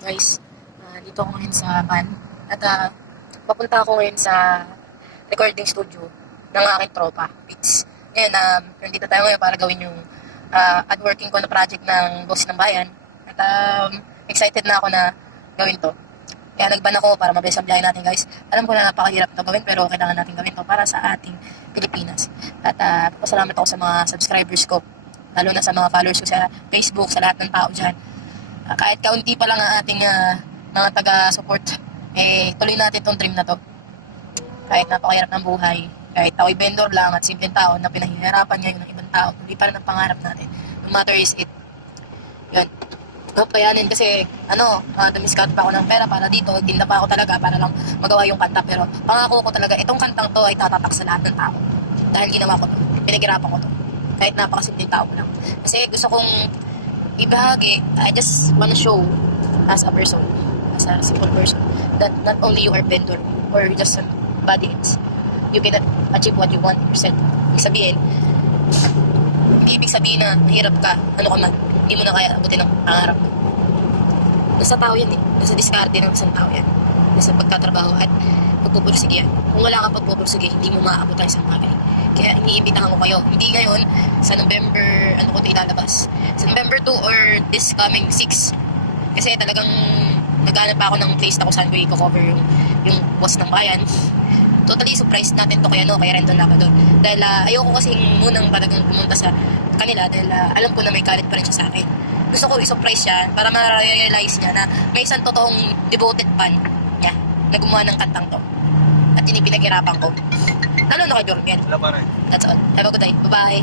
guys, dito ako ngayon sa van at papunta ako ngayon sa recording studio ng aking tropa, Pits. Ngayon, nandito tayo ngayon para gawin yung ad-working ko na project ng Boss ng Bayan at excited na ako na gawin to. Kaya nagban ako para mabilis ang biyahe natin guys. Alam ko na napakahirap ito gawin pero kailangan natin gawin to para sa ating Pilipinas. At pasalamat ako sa mga subscribers ko, lalo na sa mga followers ko sa Facebook, sa lahat ng tao dyan. Kahit kaunti pa lang ang ating mga taga-support, tuloy natin itong dream na to. Kahit napakahirap ng buhay, kahit ako'y vendor lang at simpleng tao na pinahihirapan ngayon ng ibang tao, hindi pa rin ang pangarap natin. No matter is it. Yun. Kayanin kasi, dumiscount pa ako ng pera para dito, tinda pa ako talaga para lang magawa yung kanta. Pero pangako ko talaga, itong kantang to ay tatatak sa lahat ng tao. Dahil ginawa ko to, pinaghirapan ko to. Kahit napakasimpleng tao lang. Kasi gusto kong ibahagi, I just wanna show as a person, as a simple person, that not only you are vendor or just somebody else, you cannot achieve what you want yourself. Ibig sabihin, hindi ibig sabihin na mahirap ka, ano ka man, hindi mo na kaya abutin ang pangarap mo. Nasa tao yan eh. Nasa diskarte ng isang tao yan. Nasa pagtatrabaho at pagpupursige yan. Kung wala kang pagpupursige, hindi mo maaabot ang isang bagay. Kaya iniimbitahan ko kayo. Hindi ngayon, sa November, ko ito ilalabas? Sa November 2 or this coming 6. Kasi talagang naghanap pa ako ng place na kung saan ko i-cover yung Boss ng Bayan. Totally surprised natin to kay Rendon Labrador. Dahil ayoko kasi munang talagang pumunta sa kanila dahil alam ko na may galit pa rin siya sa akin. Gusto ko i-surprise siya para ma-realize niya na may isang totoong devoted fan niya na gumawa ng kantang to. At pinag-irapan ko. Lalo na kay Jorgen. That's all. Have a good day. Bye-bye.